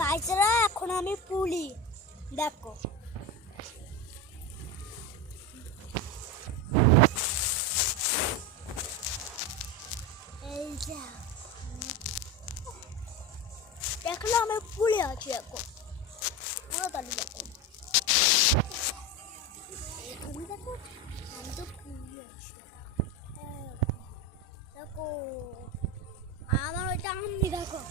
গাইজরা এখন আমি পুলি দেখো এই যে দেখলো আমি পুলে আছি এখন পুরো তালি দেখো তুমি দেখো আমি তো পুলে আছি দেখো আমার ওইটা আমি দেখো